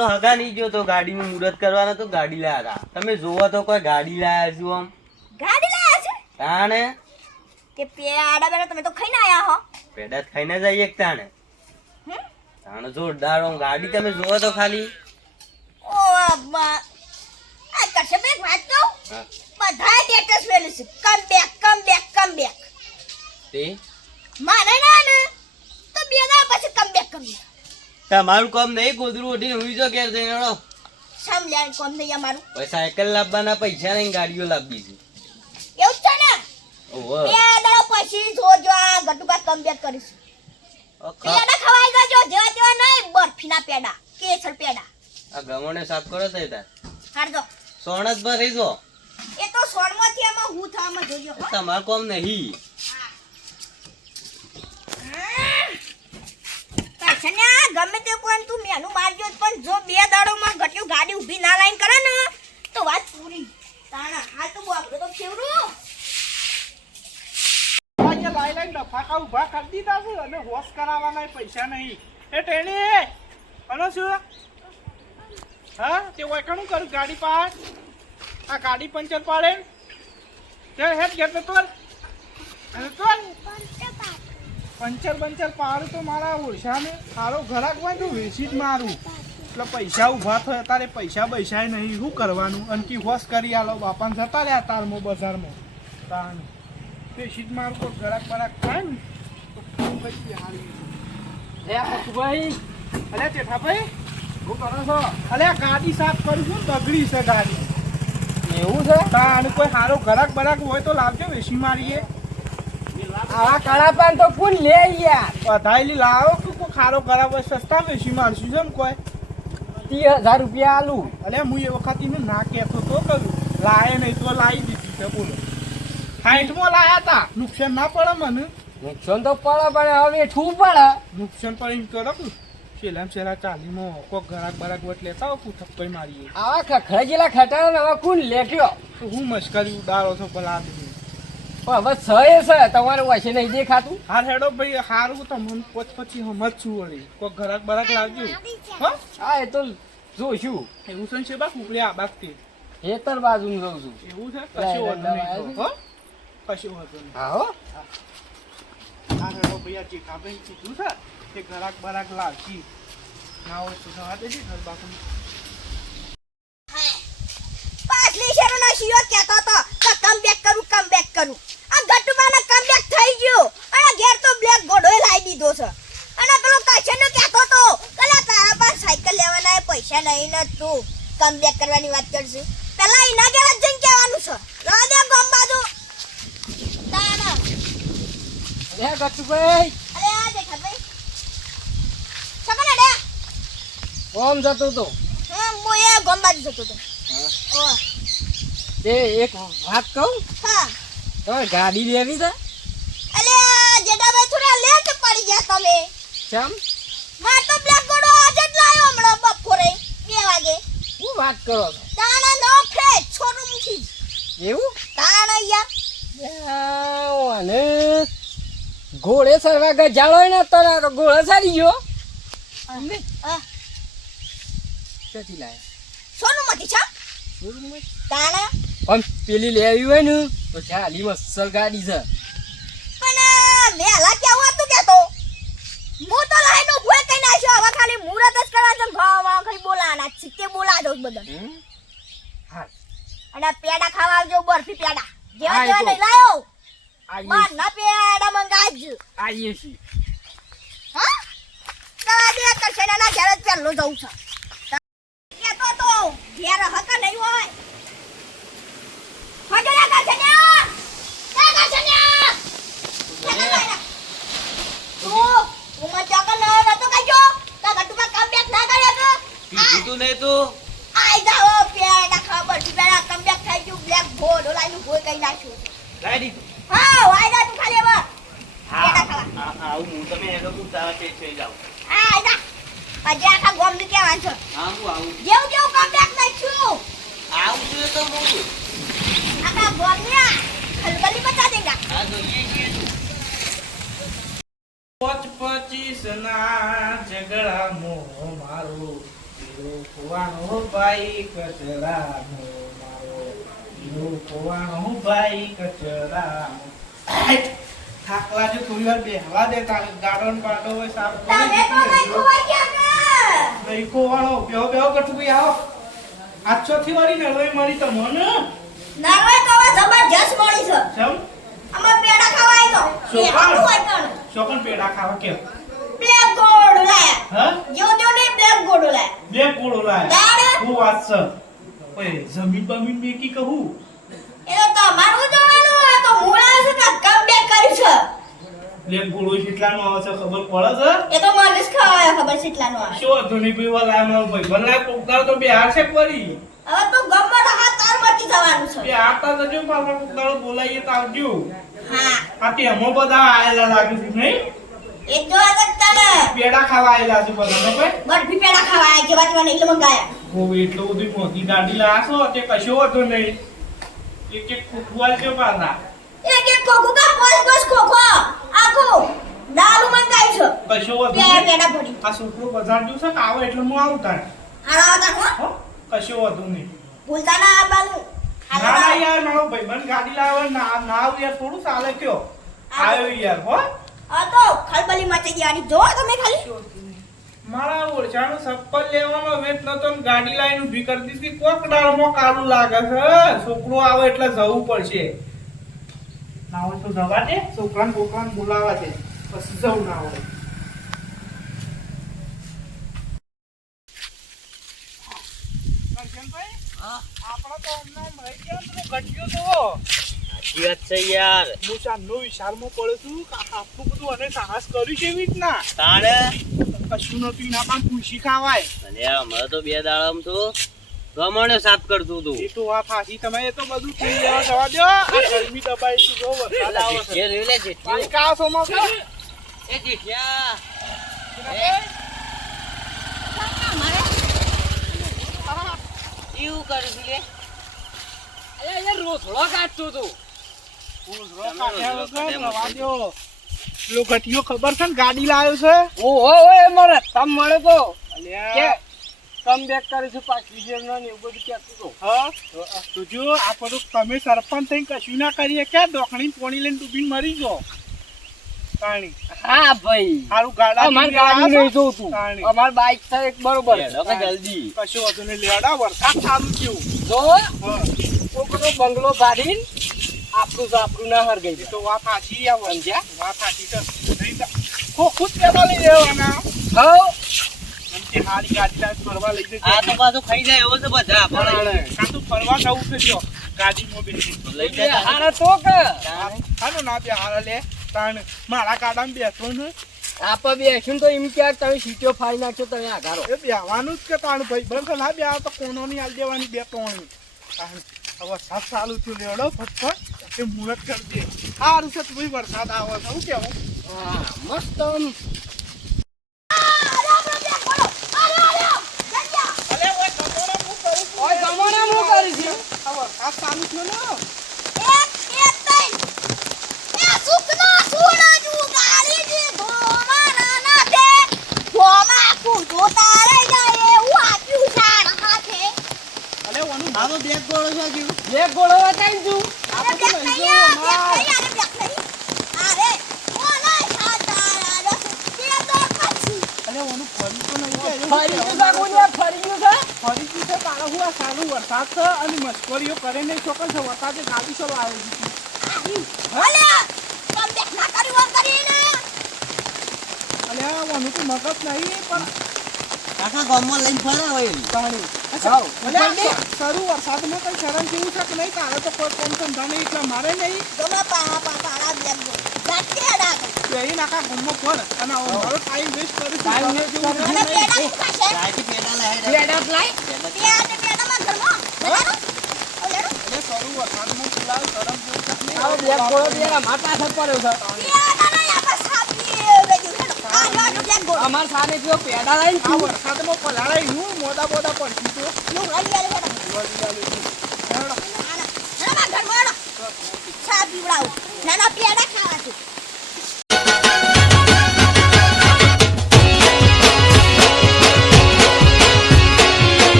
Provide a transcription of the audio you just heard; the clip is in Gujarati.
તો હગા નહીં ગયો તો ગાડીનું મુહૂર્ત કરવાનો તો ગાડી લાયા હતા. તમે જોવો તો કોઈ ગાડી લાયા છો આમ ગાડી લાયા છે તાણે કે પેડા બેડા તમે તો ખાઈને આયા હો. પેડા ખાઈને જઈએ એક તાણે તાણે જોરદાર આમ ગાડી તમે જોવો તો ખાલી. ઓ અબ્બા આ કરશે બે વાત તો હા બધાય સ્ટેટસ મેલું છે come back come back come back. તે મારે ના ને તો બે દા પછી કમ બેક કરી તમારું કામ નહીં ગોદરું ઓઢીને હુઈ જો ઘેર જઈને હેડો. સમલ્યાન કોમ નહીં અમારું પછી સાયકલ લાવવાના પૈસા નહીં ગાડીઓ લાવવી છે. એવું જ છે ને ઓહો બે દા પછી જોજો આ ગટુબા કમ બેક કરીશું. પેડા ખવાઈ ગયો જેવા તેવા નહીં બરફીના પેડા કેસર પેડા. આ ગમોને સાફ કરો છે તાર હારજો સોણસ પર રહી જો એ તો સોણમાંથી આમાં હું થામાં જોજો હો. તમારું કામ નહીં. કશન્યા ગમે તે પણ તું મેનું મારજો પણ જો બે દાડોમાં ગટ્યું ગાડી ઊભી ના લાઈન કરે ને તો વાત પૂરી. તાણા હાલ તો બોકડો તો ફેવરું અહીંયા લાઈ લાઈન ડફાકા ઊભા કરી દીધા છે અને વોશ કરાવવાના પૈસા નહીં. એ ટેણી હલો શું હા તે વાયકાનું કરું ગાડી પાડ આ ગાડી પંચર પાડે ચાલ હેડ ઘેર તો તોલ પંચર બંચર પાડું તો મારા ઓળશાને સારો ઘરાક હોય તો વેચી જ મારું એટલે પૈસા ઊભા થાય તારે પૈસા બૈસા નહીં શું કરવાનું અને વોશ કરી આલો બાપાને જતા રહ્યા તારમાં બજારમાં તાનું વેચી જ મારું કોઈ ઘરાક બરાક થાય ને તો ફોન કરી હારી. ભાઈ અલે જેઠાભાઈ શું કરો છો? અલે આ ગાડી સાફ કરું છું બગડી છે ગાડી. એવું છે તાન કોઈ સારો ઘરાક બરાક હોય તો લાવજો વેચી મારીએ. આવા કાળા પાન તો કોણ લે યાર બધાયલી લાવો કે કોઈ ખારો ખરાબ હોય સસ્તા વેચી મારશું છે ને કોઈ. 30,000 રૂપિયા આલું. અલે હું એ વખત એને ના કહેતો તો કહ્યું લાય નહીં તો લાવી દીધી છે બોલો. 60માં લાયા તા નુકસાન ના પડે મને. નુકસાન તો પડે પણ હવે ઠું પડે. નુકસાન પણ એમ કરો કે છેલ્લા 40માં કોઈ ઘરાક બરાક વટ લેતા હોય થપ્પઈ મારીએ. આવા ખખડા જેલા ખટારા હવે કોણ લેખ્યો તો હું મશ્કરી ઉડાડો છો ભલા આદમી. પણ હવે છે તમારે વચ્ચે નહીં દેખાતું. હા હેડો ભાઈ સારું તમને પછી સમજ છું વળી કોઈ ઘરાક બરાક લાવજો હા. હા એ તો જોઈશું. એવું છે ને છે બા કુકડી આ બાગથી ખેતર બાજુ રહું છું. એવું છે કશું વાંધો નહીં હો કશું વાંધો નહીં. હા હો હા હેડો ભાઈ આ ચીકાભાઈ કીધું છે કે ઘરાક બરાક લાવશી ના હોય તો જવા દેજે ઘર બાપુ. પાછલી શેરોનો શિયો કહેતો તો કે કમ બેક કરું આ ગટુબાનો કમ બેક થઈ ગયો અને ઘેર તો બ્લેક ગોડોય લાવી દીધો છે. અને પેલો કાછનો કહેતો તો કલા તારા પાસે સાયકલ લેવાના પૈસા નહીં ને તું કમ બેક કરવાની વાત કરશે. પેલા એના ઘેર જ જઈને કહેવાનું છે રાદે ગમ બાજુ તાના. લે ગટુભાઈ અરે આ દેખા ભાઈ સકને ડે ઓમ જતો તો હું એ ગમ બાજુ જતો તો. ઓ તે એક વાત કહું હા તમારે ગાડી લેવી છે અલે જેઠાભાઈ થોડા લેટ પડી ગયા તમે. કેમ માર તો બ્લેક ગોડો આજે જ લાયો હમણાં બપોરે 2 વાગે. શું વાત કરો છો તાણા નો ફ્રેશ છોરું મૂકી એવું તાણા યાર અને ઘોડે સરવા ગજાળો ને તો ઘોડે સારી ગયો આ ક્યાંથી લાયા સોનું મતી છે તાણા પણ પેલી લેવી હોય ને તો ચાલી મસ્સલ ગાડી છે પણ વેલા કેવું હતું કેતો હું તો લાઈનો ભૂય કઈ નાખ્યો હવે ખાલી મુહૂર્ત જ કરવા છે ગાવા ખાલી બોલાના છે બોલા દો બધા. હા અને પેડા ખાવા આવજો બરફી પેડા જેવા હા, જેવા એ તો. નહીં લાયો આઈએ માર ના પેડા મંગાવજો આઈએ છીએ હા તારા દે કશેના ઘેર જ પેલો જવું છે કેતો તો ઘેર હકા નહીં હોય હગલા કશેના કા કશેના તું મત જાગો ન તો કજો તા ગટુમાં કમ બેક ના કરે કે કીધું તું નહીં તું આઈ જાઓ પેડા ખબર છે પેડા કમ બેક થઈ ગયું બ્લેક બોર્ડ ઓલાનું ભોય કઈ નાખ્યું લાવી દીધું. હા વાયદા તું ખાલી હવે પેડા ખાવા આવું હું તમે હેડો તું તારા તે થઈ જાવ. હા આઈ જા આજે આખા ગોમ ની કેવાન છે હા હું આવું જેવું જેવું કમ બેક નાખ્યું આવું જોઈએ તો હું આખા ગોમ ને ખલબલી બતા દેગા હા જોઈએ છીએ તું. 25 ના ઝઘડા મો મારો ખોવાનો ભાઈ કચરાનો મારો હીરો ખોવાનો ભાઈ કચરાનો. થાક લાગે થોડી વાર બેહવા દે તારે ગાડો ને બાડો હોય સાફ તમે તો નહીં ખોવાઈ ગયા કે? નહીં ખોવાનો બેહો બેહો કટુ ભાઈ આવો આછો થી વાળી ને લોઈ મળી તો મને નારવાઈ તો હવે જબરજસ્ત મળી છે. સમ અમાર પેડા ખાવા આવ્યો. શું એ આવું હોય કણ. ચોકન પેડા ખાવા કે બ્લેક ગોળ લાયા. હા જો જો ને બ્લેક ગોળ લાયા. બે કોળો લાય દાડે? હું વાત છે ઓય જમીન બમીન મેકી કહું એ તો તમારું જોવાનું. આ તો મૂળા છે કે કમબેક કર્યું છે. બે કોળો કેટલાનો આવે છે ખબર પડે છે એ તો મને જ ખવાય ખબર છે એટલાનો આવે. શું હતું નહીં પીવા લાય મારો ભાઈ બનાય કોકદાર તો બે હાર છે પડી હવે તો ગમત હા તાર મતી જવાનું છે. બે આતા તો જો પાછા કોકદાર બોલાઈએ તો આવજો હા આ ટેમો બધા આયેલા લાગે છે નહીં એ જો આ તને પેડા ખાવા આયેલા છે બધા નો ભાઈ બરફી પેડા ખાવા આવ્યા જેવા તેવા નહીં મંગાયા. ઓ એટલો બધી મોટી ગાડી લાસો તે કશો હતો નહીં એક એક ફૂટવાલ છે પાછા એક એક ખોખું કા પોસ ખોખો આખો દારૂ મંગાઈ છે. કશો હતો બે નહીં. પેડા પડી આ છોકરો બજાર જુ છે કે આવે એટલે હું આવતા હારા હતા હો હો કશો હતો નહીં ભૂલતા ના આવવાનું. ના ના યાર મારો ભાઈબંધ ગાડી લાવે ના ના આવ યાર થોડું ચાલે કયો આવ્યો યાર હો આ તો ખલબલી મચી ગયાની જો તમે ખાલી મારા ઓળખાનો ચપ્પલ લેવાનો વેત નતો ને ગાડી લાઈન ઊભી કરી દીધી કોક ડાળમાં કાળું લાગે છે છોકરો આવે એટલે જવું પડશે ના હોય તો જવા દે છોકરાને બોકરાને બોલાવા દે પછી જવું ના હોય કરશનભાઈ આપણો તો હમણાં રહી ગયો તો ઘટ્યો તો સાચી વાત છે યાર હું ચાંદનો વિચારમાં પડ્યો છું કે આટલું બધું અને સાહસ કર્યું છે એવી રીતના તાણે કશું નતું ના પણ ખુશી ખાવાય અલે હમણાં તો બે દાડામ તો ગમણે સાફ કરતું તું એ તો આ ફાંસી તમે એ તો બધું થઈ જવા જવા દો આ ગરમી દબાઈ છે જો વરસાદ આવે છે પાણી કાં છો માં એ જીઠિયા એવું કરું છું લે અરે યાર રોથડો કાઢતું તું પેલો ઘટિયો ખબર છે ને ગાડી લાવ્યો છે ઓહો ઓય મારે તમ મળે તો કે અલ્યા કમ બેક કરીશું પાછલી શેર ને એવું બધું કહેતું તો હા તો જો આ બધું તમે સરપંચ થઈને કશું ના કરીએ ક્યાં દોખણી પોણી લઈને ડૂબીને મરી જો પાણી હા ભાઈ સારું ગાડા અમાર ગાડી નહીં જોતું પાણી. અમાર બાઈક છે એક બરોબર હેડો કે જલ્દી કશું હતું ને લેડા વરસાદ સારું થયું જો હા કોકનો બંગલો ભાડીને આપણું ના હર ગઈ તો વા ફાંસી આ સમજ્યા વા ફાંસી તો નહીં તો ખુદ પેલા લઈ લેવાના હા એમ કે હારી ગાડી લાવી ફરવા લઈ જશે આ તો પાછું ખાઈ જાય એવો છે બધા પણ કાં તો ફરવા જવું છે જો ગાડીમાં બેસી લઈ જતા હારા તો કે હાલો ના બે હારા લે તાણ મારા ગાડામાં બેસો ને આપા બેસ્યું તો એમ ક્યાંક તમે સીટીઓ ફાડી નાખશો તમે આઘારો એ બેહવાનું જ કે તાણ ભાઈ બંધ ના બે તો કોનો ની આલ દેવાની બે ત્રણ હવે સાત ચાલુ થયું લેવડો ફટફટ એ મુહૂર્ત કરી દે સારું છે ભાઈ વરસાદ આવે છે શું કેવું હા મસ્ત અલે ઓય કપોરા હું કહું છું ઓય જમાના હું કરી છે આ વરસાદ ચાલુ થયો ને અલે ઓનું આ તો બેગ ગોળો છે હજુ. બે ગોળો વટાઈ તું અલે ઓનું ફરી તો નહીં કે ફરી ગયું સાગુનિયા ફરી ગયું છે ફરી ગયું છે તારા હું આ સારું વરસાદ છે અને મસ્કરીઓ કરે નહીં છોકર છે વરસાદે ગાડી ચલો આવી દીધી અલે આ ઓનું તો મગજ નહીં પણ આખા ગામમાં લઈને ફરે હોય પાણી જાઓ અલે આ સારું વરસાદમાં કઈ શરમ જેવું છે કે નહીં તારે તો કોઈ કોમ ધંધા નહીં એટલે મારે નહીં એ નાખા ગુમો પર અને મારો ટાઈમ વેસ્ટ કરી Time waste જેવું કરી છે નહીં. રાઈથી પેડા લાય પેડા લાય એટલે સારું વરસાદમાં પેલા શરમ જેવું છે કે નહીં. આવો બે ગોળો બે માટા થપ પડ્યો છે અમાર સાને જો પેડા લઈને આ વરસાદમાં પલાળાઈ હું મોડા પડતી તો